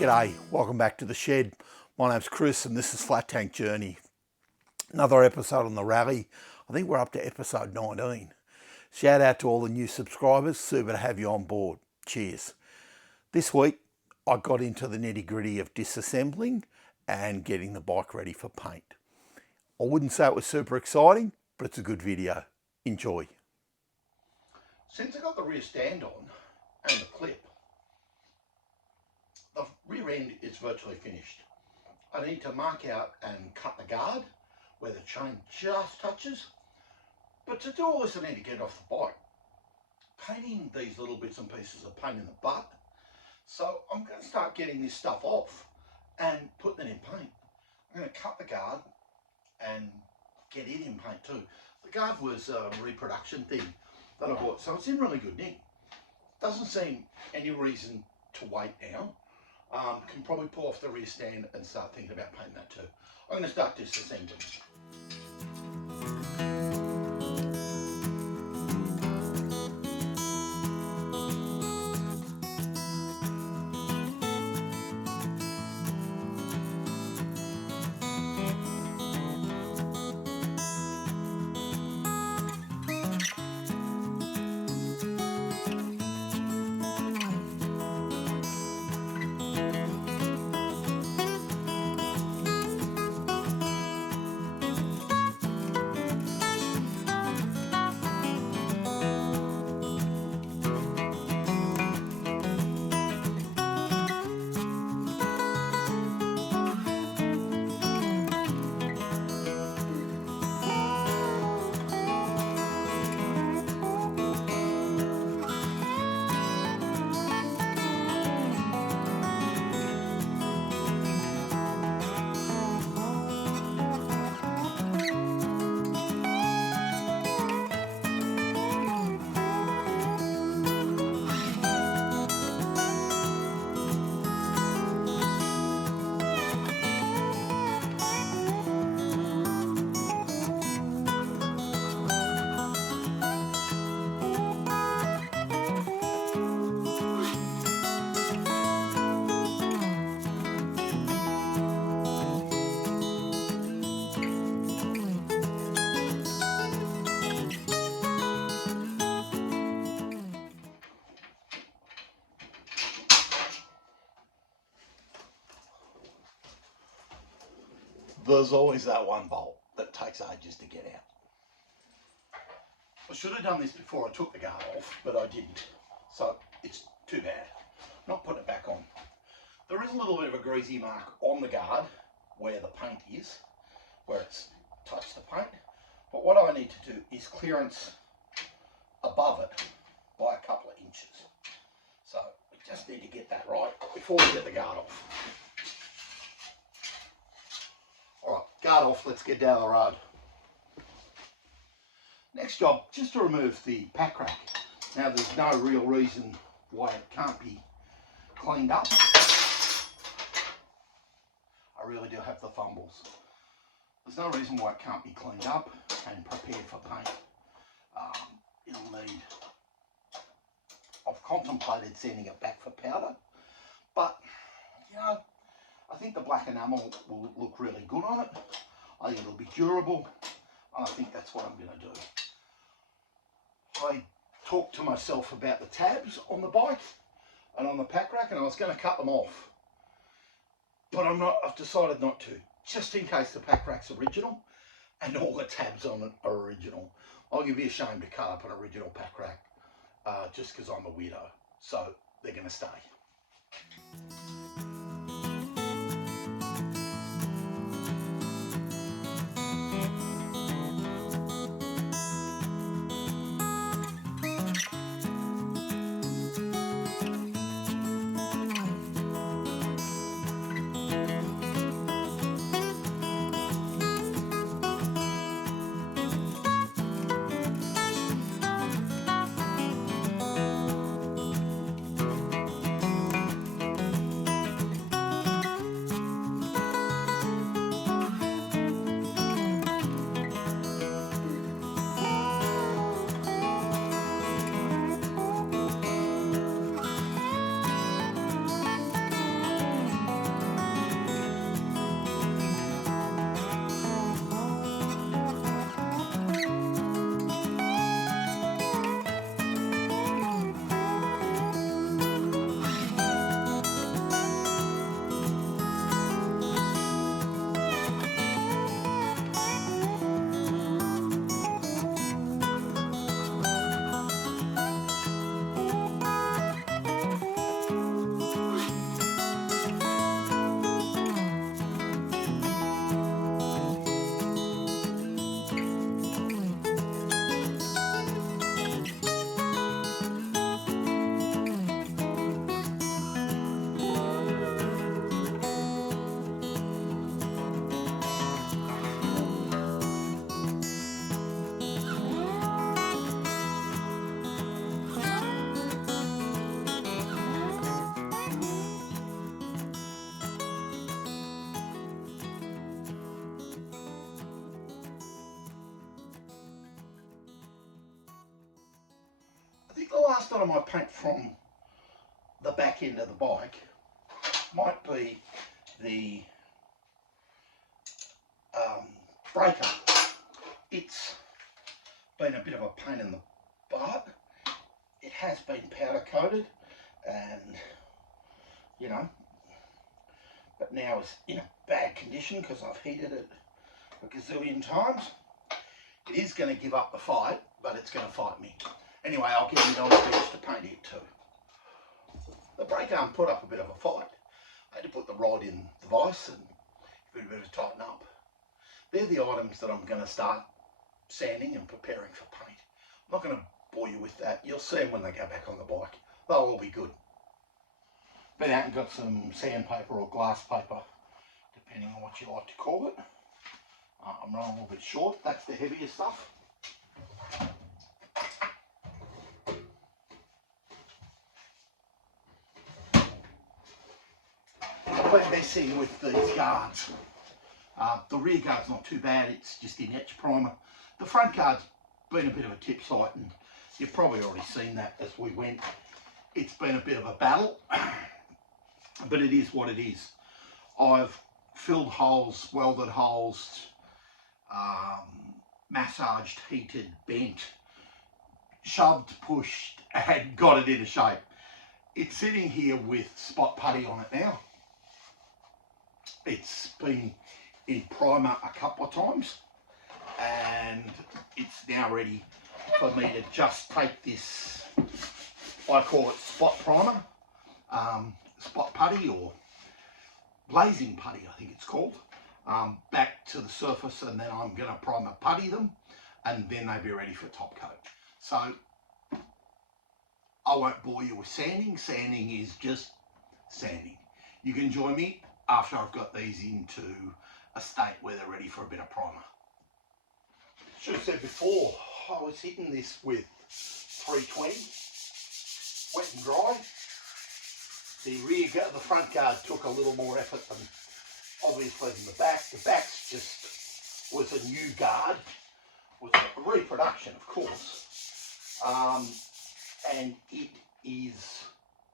G'day, welcome back to the shed. My name's Chris and this is Flat Tank Journey. Another episode on the Raleigh. I think we're up to episode 19. Shout out to all the new subscribers, super to have you on board. Cheers. This week I got into the nitty gritty of disassembling and getting the bike ready for paint. I wouldn't say it was super exciting, but it's a good video. Enjoy. Since I got the rear stand on and the clip, the rear end is virtually finished. I need to mark out and cut the guard where the chain just touches. But to do all this I need to get off the bike. Painting these little bits and pieces are a pain in the butt. So I'm going to start getting this stuff off and putting it in paint. I'm going to cut the guard and get it in paint too. The guard was a reproduction thing that I bought, so it's in really good nick. Doesn't seem any reason to wait now. Can probably pull off the rear stand and start thinking about painting that too. I'm going to start disassembling. There's always that one bolt that takes ages to get out. I should have done this before I took the guard off, but I didn't. So it's too bad. Not putting it back on. There is a little bit of a greasy mark on the guard where the paint is, where it's touched the paint. But what I need to do is clearance above it by a couple of inches. So we just need to get that right before we get the guard off. Alright, guard off, let's get down the road. Next job, just to remove the pack rack. Now there's no real reason why it can't be cleaned up. I really do have the fumbles. There's no reason why it can't be cleaned up and prepared for paint. It'll need, I've contemplated sending it back for powder, but you know, I think the black enamel will look really good on it. I think it'll be durable, and I think that's what I'm going to do. I talked to myself about the tabs on the bike and on the pack rack, and I was going to cut them off. But I've decided not to, just in case the pack rack's original and all the tabs on it are original. I'll be ashamed to cut up an original pack rack just because I'm a weirdo. So they're going to stay. last lot of my paint from the back end of the bike might be the breaker. It's been a bit of a pain in the butt. It has been powder coated, and you know, but now it's in a bad condition because I've heated it a gazillion times. It is going to give up the fight, but it's going to fight me. Anyway, I'll get it on the bench to paint it too. The brake arm put up a bit of a fight. I had to put the rod in the vise and give it a bit of tighten up. They're the items that I'm going to start sanding and preparing for paint. I'm not going to bore you with that. You'll see them when they go back on the bike. They'll all be good. Been out and got some sandpaper or glass paper, depending on what you like to call it. I'm running a little bit short. That's the heavier stuff. I've been messing with these guards. The rear guard's not too bad, it's just in etch primer. The front guard's been a bit of a tip sight, and you've probably already seen that as we went. It's been a bit of a battle, but it is what it is. I've filled holes, welded holes, massaged, heated, bent, shoved, pushed, and got it into shape. It's sitting here with spot putty on it now. It's been in primer a couple of times, and it's now ready for me to just take this, I call it spot primer, spot putty or blazing putty I think it's called, back to the surface, and then I'm going to primer putty them, and then they'll be ready for top coat. So I won't bore you with sanding. Sanding is just sanding. You can join me after I've got these into a state where they're ready for a bit of primer. Should have said before, I was hitting this with 320, wet and dry. The rear guard, the front guard took a little more effort than obviously than the back. The back's just was a new guard, was a reproduction of course, and it is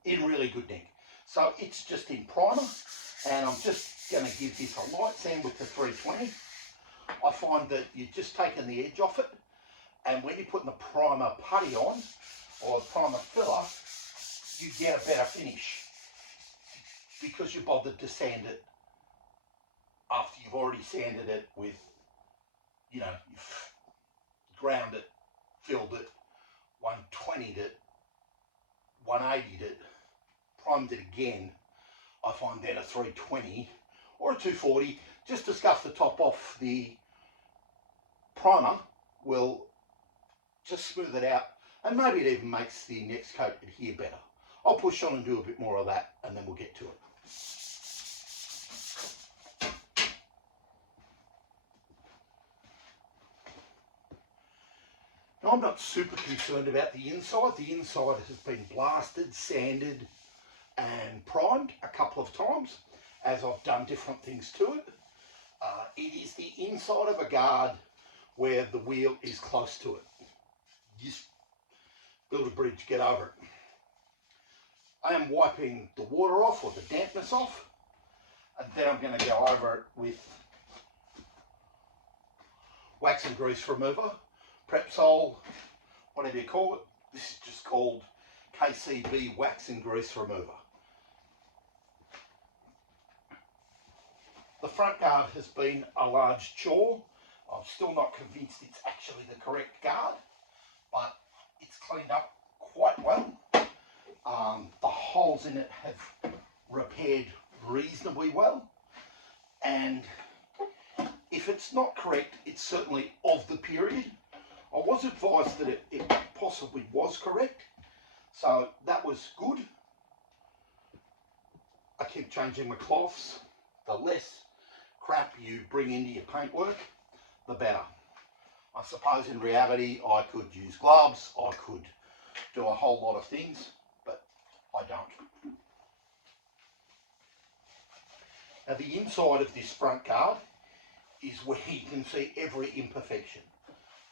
in really good nick. So it's just in primer, and I'm just going to give this a light sand with the 320. I find that you're just taking the edge off it, and when you're putting the primer putty on, or primer filler, you get a better finish because you bothered to sand it after you've already sanded it with, you know, you've ground it, filled it, 120'd it, 180'd it, primed it again. I find then a 320 or a 240, just to scuff the top off the primer, will just smooth it out, and maybe it even makes the next coat adhere better. I'll push on and do a bit more of that, and then we'll get to it. Now, I'm not super concerned about the inside. The inside has been blasted, sanded, and primed a couple of times as I've done different things to it. It is the inside of a guard where the wheel is close to it. Just build a bridge, get over it. I am wiping the water off, or the dampness off, and then I'm going to go over it with wax and grease remover, Prepsol, whatever you call it. This is just called KCB wax and grease remover. The front guard has been a large chore. I'm still not convinced it's actually the correct guard, but it's cleaned up quite well. The holes in it have repaired reasonably well, and if it's not correct, it's certainly of the period. I was advised that it possibly was correct, so that was good. I keep changing my cloths. The less crap you bring into your paintwork, the better. I suppose in reality I could use gloves, I could do a whole lot of things, but I don't. Now, the inside of this front guard is where you can see every imperfection.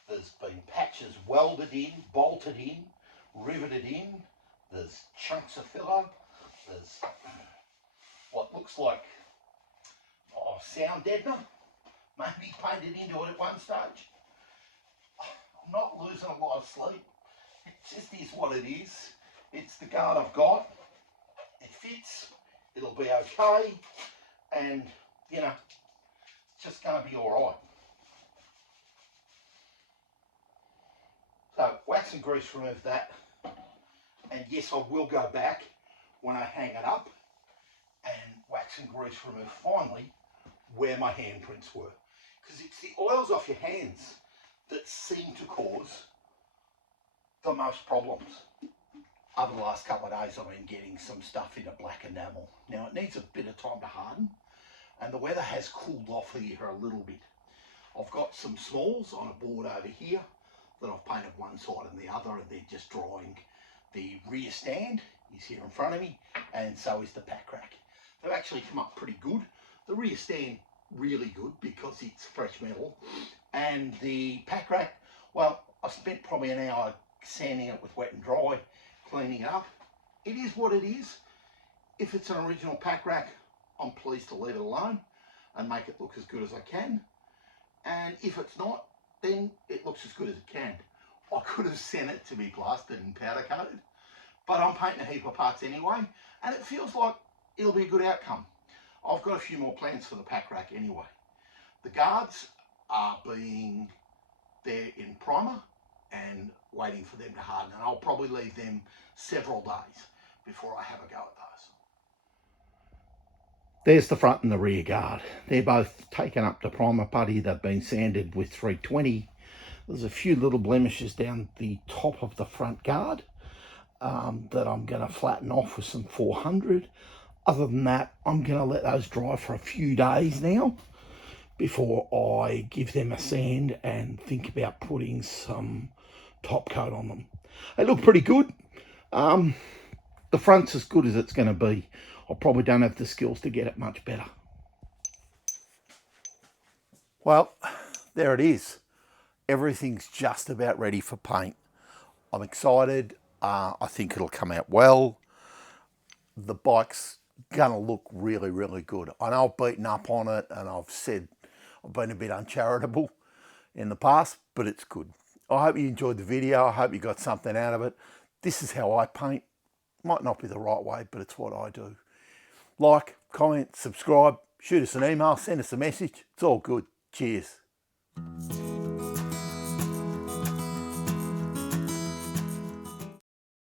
There's been patches welded in, bolted in, riveted in. There's chunks of filler. There's what looks like sound deadener, maybe painted into it at one stage. I'm not losing a lot of sleep. It just is what it is. It's the guard I've got. It fits. It'll be okay. And, you know, it's just going to be all right. So, wax and grease remove that. And yes, I will go back when I hang it up and wax and grease remove finally where my handprints were. Because it's the oils off your hands that seem to cause the most problems. Over the last couple of days I've been getting some stuff into black enamel. Now it needs a bit of time to harden and the weather has cooled off here a little bit. I've got some smalls on a board over here that I've painted one side and the other, and they're just drying. The rear stand is here in front of me, and so is the pack rack. They've actually come up pretty good. The rear stand really good because it's fresh metal, and the pack rack, well, I spent probably an hour sanding it with wet and dry, cleaning it up. It is what it is. If it's an original pack rack, I'm pleased to leave it alone and make it look as good as I can. And if it's not, then it looks as good as it can. I could have sent it to be plastered and powder coated, but I'm painting a heap of parts anyway, and it feels like it'll be a good outcome. I've got a few more plans for the pack rack anyway. The guards are being there in primer and waiting for them to harden, and I'll probably leave them several days before I have a go at those. There's the front and the rear guard. They're both taken up to primer putty. They've been sanded with 320. There's a few little blemishes down the top of the front guard that I'm going to flatten off with some 400. Other than that, I'm going to let those dry for a few days now before I give them a sand and think about putting some top coat on them. They look pretty good. The front's as good as it's going to be. I probably don't have the skills to get it much better. Well, there it is. Everything's just about ready for paint. I'm excited. I think it'll come out well. The bike's gonna look really, really good. I know I've beaten up on it and I've said I've been a bit uncharitable in the past, but it's good. I hope you enjoyed the video. I hope you got something out of it. This is how I paint. Might not be the right way, but it's what I do. Like, comment, subscribe, shoot us an email, send us a message. It's all good. Cheers.